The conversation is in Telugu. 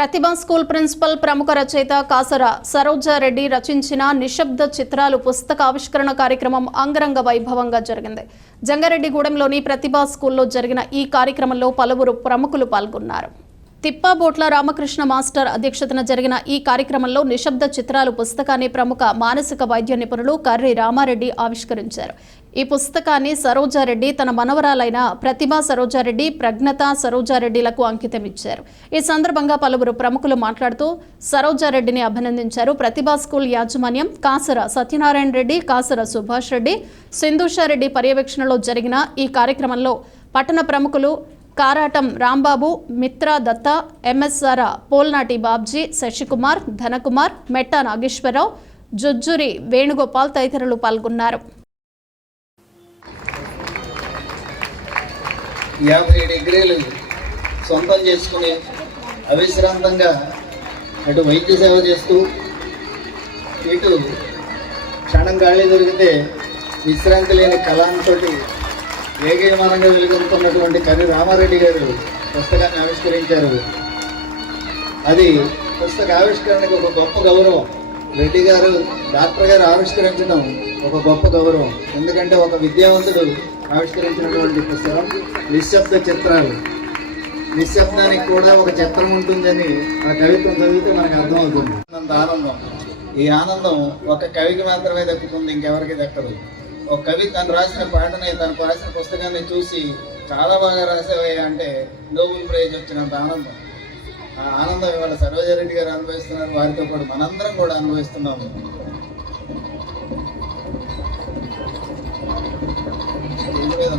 ప్రతిభా స్కూల్ ప్రిన్సిపల్ ప్రముఖ రచయిత కాసర సరోజారెడ్డి రచించిన నిశ్శబ్ద చిత్రాలు పుస్తకావిష్కరణ కార్యక్రమం అంగరంగ వైభవంగా జరిగింది. జంగారెడ్డిగూడెంలోని ప్రతిభా స్కూల్లో జరిగిన ఈ కార్యక్రమంలో పలువురు ప్రముఖులు పాల్గొన్నారు. తిప్పాబోట్ల రామకృష్ణ మాస్టర్ అధ్యక్షతన జరిగిన ఈ కార్యక్రమంలో నిశ్శబ్ద చిత్రాలు పుస్తకాన్ని ప్రముఖ మానసిక వైద్య నిపుణులు కర్రి రామారెడ్డి ఆవిష్కరించారు. ఈ పుస్తకాన్ని సరోజారెడ్డి తన మనవరాలైన ప్రతిభా సరోజారెడ్డి, ప్రజ్ఞత సరోజారెడ్డిలకు అంకితమిచ్చారు. ఈ సందర్భంగా పలువురు ప్రముఖులు మాట్లాడుతూ సరోజారెడ్డిని అభినందించారు. ప్రతిభా స్కూల్ యాజమాన్యం కాసర సత్యనారాయణ రెడ్డి, కాసర సుభాష్ రెడ్డి, సింధుషారెడ్డి పర్యవేక్షణలో జరిగిన ఈ కార్యక్రమంలో పట్టణ ప్రముఖులు కారాటం రాంబాబు, మిత్రా దత్త, ఎంఎస్ఆర్ పోల్నాటి బాబ్జీ, శశికుమార్, ధనకుమార్, మెట్టా నాగేశ్వరరావు, జుజ్జురి వేణుగోపాల్ తదితరులు పాల్గొన్నారు. 50 డిగ్రీలు సొంతం చేసుకుని అవిశ్రాంతంగా అటు వైద్య సేవ చేస్తూ ఇటు క్షణం గాలి దొరికితే విశ్రాంతి లేని కళాంతో ఏకీమానంగా వెలుగొందుతున్నటువంటి కర్రి రామారెడ్డి గారు పుస్తకాన్ని ఆవిష్కరించారు. అది పుస్తక ఆవిష్కరణకు ఒక గొప్ప గౌరవం. రెడ్డి గారు, డాక్టర్ గారు ఆవిష్కరించడం ఒక గొప్ప గౌరవం. ఎందుకంటే ఒక విద్యావంతుడు ఆవిష్కరించినటువంటి పుస్తకం నిశ్శబ్ద చిత్రాలు. నిశ్శబ్దానికి కూడా ఒక చిత్రం ఉంటుందని ఆ కవిత్వం చదివితే మనకు అర్థమవుతుంది. అంత ఆనందం. ఈ ఆనందం ఒక కవికి మాత్రమే దక్కుతుంది, ఇంకెవరికి దక్కదు. ఒక కవి తను రాసిన పాటని, తను రాసిన పుస్తకాన్ని చూసి చాలా బాగా రాసేవయ్యా అంటే నోబెల్ ప్రైజ్ వచ్చినంత ఆనందం. ఆ ఆనందం ఇవాళ సరోజారెడ్డి గారు అనుభవిస్తున్నారు. వారితో పాటు మనందరం కూడా అనుభవిస్తున్నాము. మీద